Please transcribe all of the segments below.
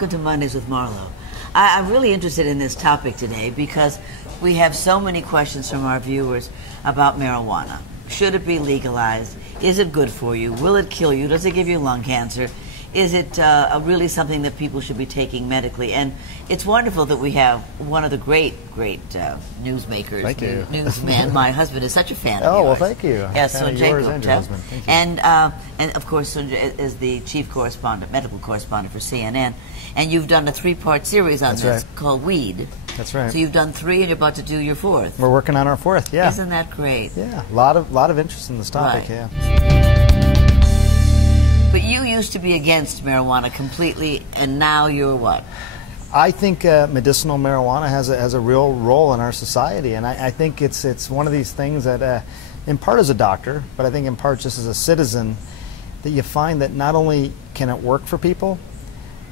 welcome to Mondays with Marlo. I'm really interested in this topic today because we have so many questions from our viewers about marijuana. Should it be legalized? Is it good for you? Will it kill you? Does it give you lung cancer? Is it really something that people should be taking medically? And it's wonderful that we have one of the great newsmakers, thank you. Newsman. My husband is such a fan of yours. Oh, well, thank you. Yes, Sanjay Gupta. And and of course, Sanjay is the chief correspondent, medical correspondent for CNN. And you've done a 3-part series on this called Weed. That's right. So you've done 3 and you're about to do your 4th. We're working on our 4th, yeah. Isn't that great? Yeah, a lot of interest in this topic, right. Yeah. But you used to be against marijuana completely, and now you're what? I think medicinal marijuana has a real role in our society, and I think it's one of these things that, in part as a doctor, but I think in part just as a citizen, that you find that not only can it work for people,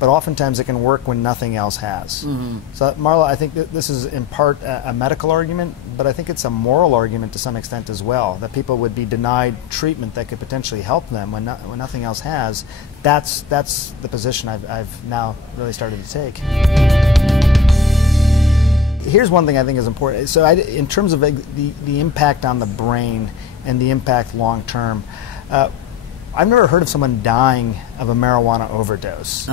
but oftentimes it can work when nothing else has. Mm-hmm. So, Marlo, I think that this is in part a medical argument, but I think it's a moral argument to some extent as well, that people would be denied treatment that could potentially help them when nothing else has. That's the position I've now really started to take. Here's one thing I think is important. So in terms of the impact on the brain and the impact long term, I've never heard of someone dying of a marijuana overdose.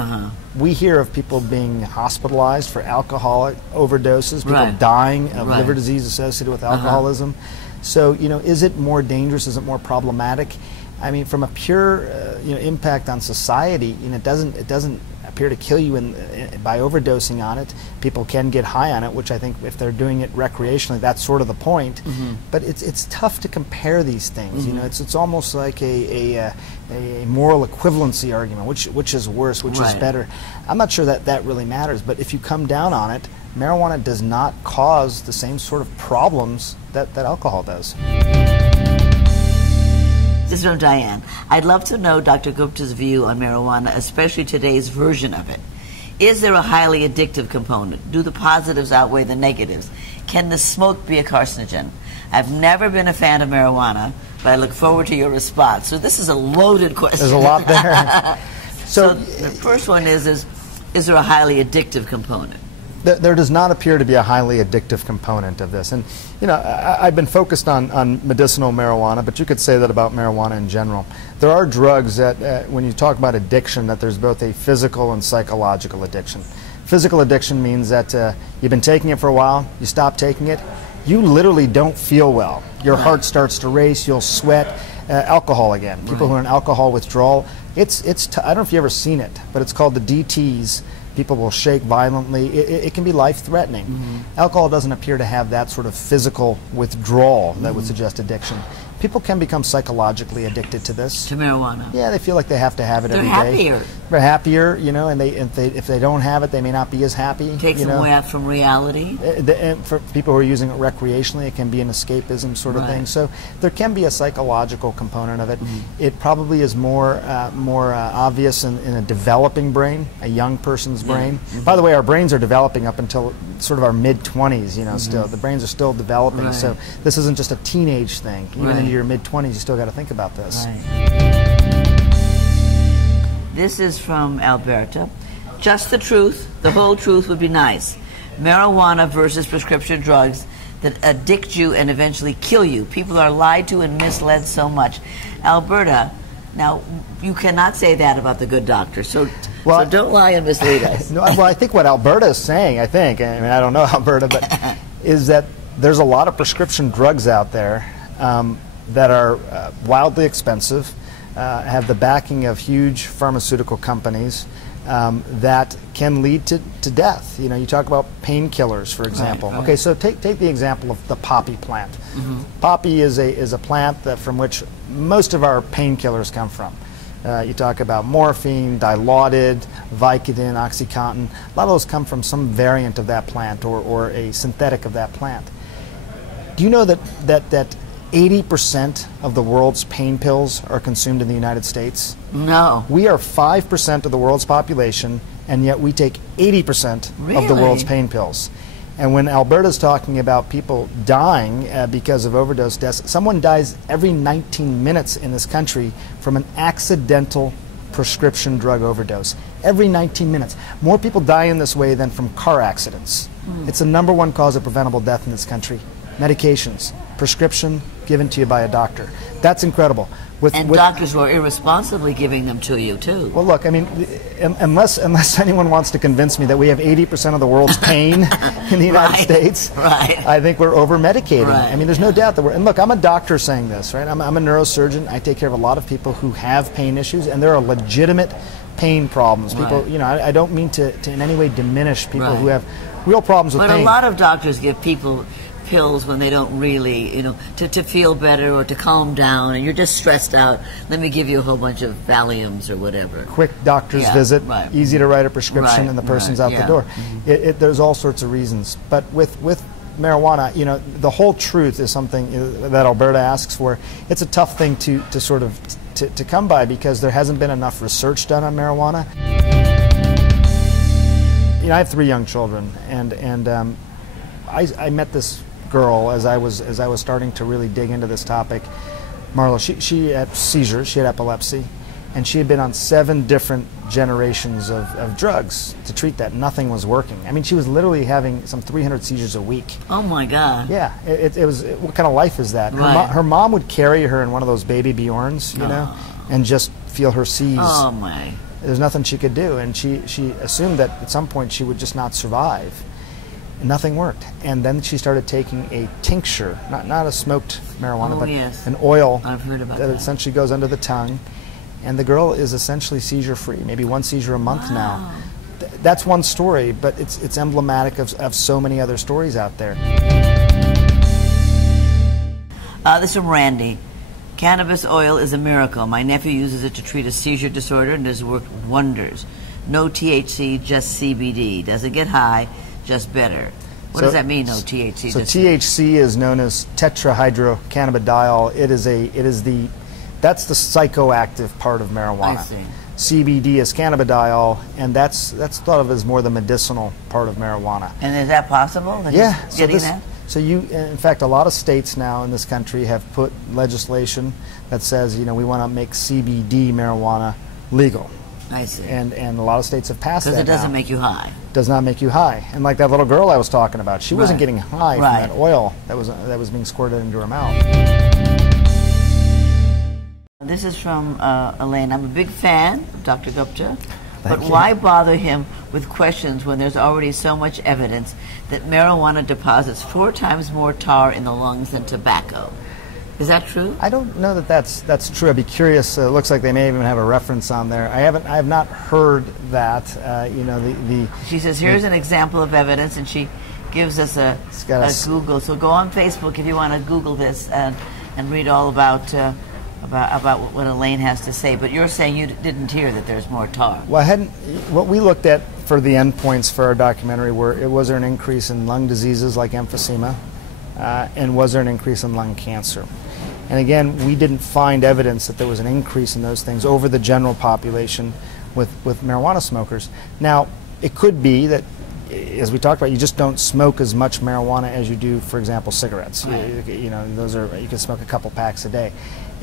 We hear of people being hospitalized for alcoholic overdoses, people dying of liver disease associated with alcoholism. So, is it more dangerous? Is it more problematic? I mean, from a pure, impact on society, it doesn't appear to kill you by overdosing on it. People can get high on it, which I think if they're doing it recreationally, that's sort of the point. But it's tough to compare these things. It's almost like a moral equivalency argument. Which is worse? Which is better? I'm not sure that really matters. But if you come down on it, marijuana does not cause the same sort of problems that alcohol does. This is from Diane. I'd love to know Dr. Gupta's view on marijuana, especially today's version of it. Is there a highly addictive component? Do the positives outweigh the negatives? Can the smoke be a carcinogen? I've never been a fan of marijuana, but I look forward to your response. So this is a loaded question. There's a lot there. So the first one is there a highly addictive component? There does not appear to be a highly addictive component of this. And, I've been focused on medicinal marijuana, but you could say that about marijuana in general. There are drugs that, when you talk about addiction, that there's both a physical and psychological addiction. Physical addiction means that you've been taking it for a while, you stop taking it, you literally don't feel well. Your heart starts to race, you'll sweat. Alcohol again. People who are in alcohol withdrawal, I don't know if you've ever seen it, but it's called the DTs. People will shake violently. It can be life-threatening. Alcohol doesn't appear to have that sort of physical withdrawal that would suggest addiction. People can become psychologically addicted to this. To marijuana. Yeah, they feel like they have to have it every day. They're happier, and if they don't have it, they may not be as happy. Takes them away from reality. And for people who are using it recreationally, it can be an escapism sort of thing. So there can be a psychological component of it. It probably is more obvious in a developing brain, a young person's brain. By the way, our brains are developing up until sort of our mid-20s. Still the brains are still developing. So this isn't just a teenage thing. Even into your mid-20s, you still got to think about this. This is from Alberta. Just the truth, the whole truth would be nice. Marijuana versus prescription drugs that addict you and eventually kill you. People are lied to and misled so much. Alberta, now you cannot say that about the good doctor, so don't lie and mislead us. No, well, I think what Alberta is saying, I don't know Alberta, but is that there's a lot of prescription drugs out there that are wildly expensive, have the backing of huge pharmaceutical companies that can lead to death. You talk about painkillers, for example. Okay, so take the example of the poppy plant. Poppy is a plant from which most of our painkillers come from. You talk about morphine, Dilaudid, Vicodin, OxyContin. A lot of those come from some variant of that plant or a synthetic of that plant. Do you know that 80% of the world's pain pills are consumed in the United States? No. We are 5% of the world's population, and yet we take 80% of the world's pain pills. And when Alberta's talking about people dying because of overdose deaths, someone dies every 19 minutes in this country from an accidental prescription drug overdose. every 19 minutes. More people die in this way than from car accidents. It's the #1 cause of preventable death in this country. Medications, prescription given to you by a doctor. That's incredible. And doctors who are irresponsibly giving them to you, too. Well, look, I mean, unless anyone wants to convince me that we have 80% of the world's pain in the United States, I think we're over-medicating. I mean, there's no doubt that we're... And look, I'm a doctor saying this, right? I'm a neurosurgeon. I take care of a lot of people who have pain issues, and there are legitimate pain problems. People, you know, I don't mean to in any way diminish people who have real problems with pain. But a lot of doctors give people pills when they don't really, you know, to feel better or to calm down, and you're just stressed out. Let me give you a whole bunch of Valiums or whatever. Quick doctor's visit, easy to write a prescription, and the person's out the door. There's all sorts of reasons. But with marijuana, you know, the whole truth is something that Alberta asks for. It's a tough thing to sort of to come by because there hasn't been enough research done on marijuana. You know, I have 3 young children, and I met this girl as I was starting to really dig into this topic. Marlo, she had seizures, she had epilepsy, and she had been on 7 different generations of drugs to treat that. Nothing was working. I mean, she was literally having some 300 seizures a week. Oh my God. Yeah, it was, what kind of life is that? Her mom would carry her in one of those baby Bjorns, you know, and just feel her seize. Oh my. There's nothing she could do, and she assumed that at some point she would just not survive. Nothing worked, and then she started taking a tincture, not a smoked marijuana, but an oil that essentially goes under the tongue, and the girl is essentially seizure-free, maybe 1 seizure a month now. That's one story, but it's emblematic of so many other stories out there. This is from Randy. Cannabis oil is a miracle. My nephew uses it to treat a seizure disorder and has worked wonders. No THC, just CBD. Doesn't get high, just better. What does that mean, no THC? So THC is known as tetrahydrocannabidiol. That's the psychoactive part of marijuana. I see. CBD is cannabidiol, and that's thought of as more the medicinal part of marijuana. And is that possible? Yeah. So in fact, a lot of states now in this country have put legislation that says, you know, we want to make CBD marijuana legal. I see. And a lot of states have passed that. Because it doesn't make you high. Does not make you high. And like that little girl I was talking about, she wasn't getting high from that oil that was being squirted into her mouth. This is from Elaine. I'm a big fan of Dr. Gupta, but you. why bother him with questions when there's already so much evidence that marijuana deposits 4 times more tar in the lungs than tobacco? Is that true? I don't know that that's true. I'd be curious. It looks like they may even have a reference on there. I have not heard that. You know, She says, here's an example of evidence, and she gives us a Google. So go on Facebook if you want to Google this and read all about what Elaine has to say. But you're saying you didn't hear that there's more tar. Well, what we looked at for the endpoints for our documentary was there an increase in lung diseases like emphysema, and was there an increase in lung cancer? And again, we didn't find evidence that there was an increase in those things over the general population with marijuana smokers. Now, it could be that, as we talked about, you just don't smoke as much marijuana as you do, for example, cigarettes. You know, you can smoke a couple packs a day.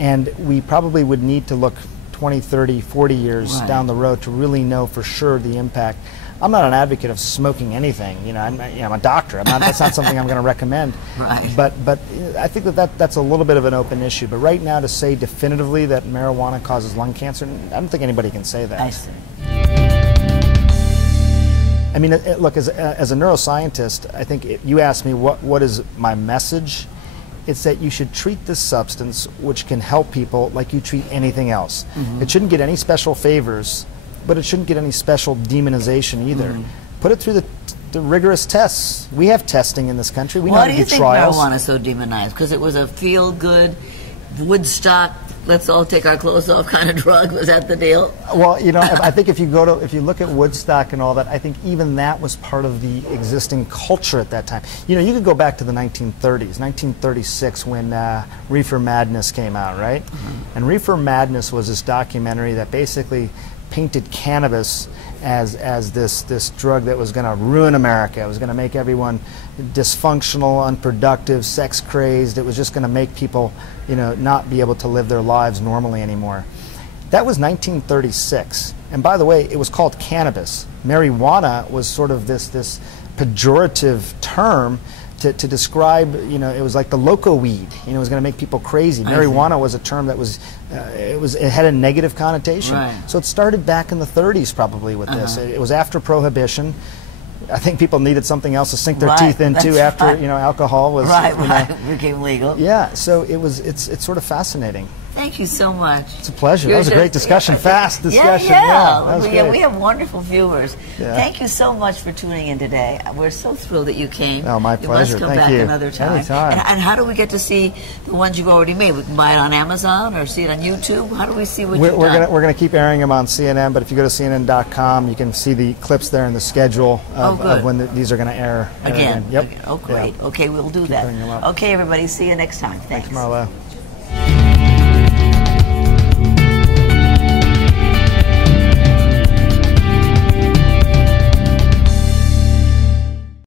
And we probably would need to look 20, 30, 40 years down the road to really know for sure the impact. I'm not an advocate of smoking anything. You know, I'm a doctor. That's not something I'm going to recommend. But I think that's a little bit of an open issue. But right now, to say definitively that marijuana causes lung cancer, I don't think anybody can say that. I see. I mean, look, as a neuroscientist, I think you asked me what is my message. It's that you should treat this substance, which can help people, like you treat anything else. It shouldn't get any special favors, but it shouldn't get any special demonization either. Put it through the rigorous tests. We have testing in this country. We know how to do trials. Why do you think marijuana is so demonized? Because it was a feel-good, Woodstock, let's all take our clothes off kind of drug. Was that the deal? Well, you know, I think if you look at Woodstock and all that, I think even that was part of the existing culture at that time. You know, you could go back to the 1930s, 1936, when Reefer Madness came out, right? And Reefer Madness was this documentary that basically painted cannabis as this drug that was going to ruin America. It was going to make everyone dysfunctional, unproductive, sex crazed. It was just going to make people, you know, not be able to live their lives normally anymore. That was 1936. And by the way, it was called cannabis. Marijuana was sort of this pejorative term to describe, it was like the loco weed. It was going to make people crazy. Marijuana was a term that was, it had a negative connotation. Right. So it started back in the 30s probably with this. It was after Prohibition. I think people needed something else to sink their teeth into after alcohol was became legal. Yeah, so it's sort of fascinating. Thank you so much. It's a pleasure. That was a great discussion. Fast discussion. Yeah, we have wonderful viewers. Yeah. Thank you so much for tuning in today. We're so thrilled that you came. Oh, my pleasure. You must come back another time. Anytime. And how do we get to see the ones you've already made? We can buy it on Amazon or see it on YouTube? How do we see what you've done? We're going to keep airing them on CNN, but if you go to CNN.com, you can see the clips there in the schedule of when these are going to air. Again? Yep. Oh, great. Yeah. Okay, we'll do that. Okay, everybody. See you next time. Thanks. Thanks, Marlo.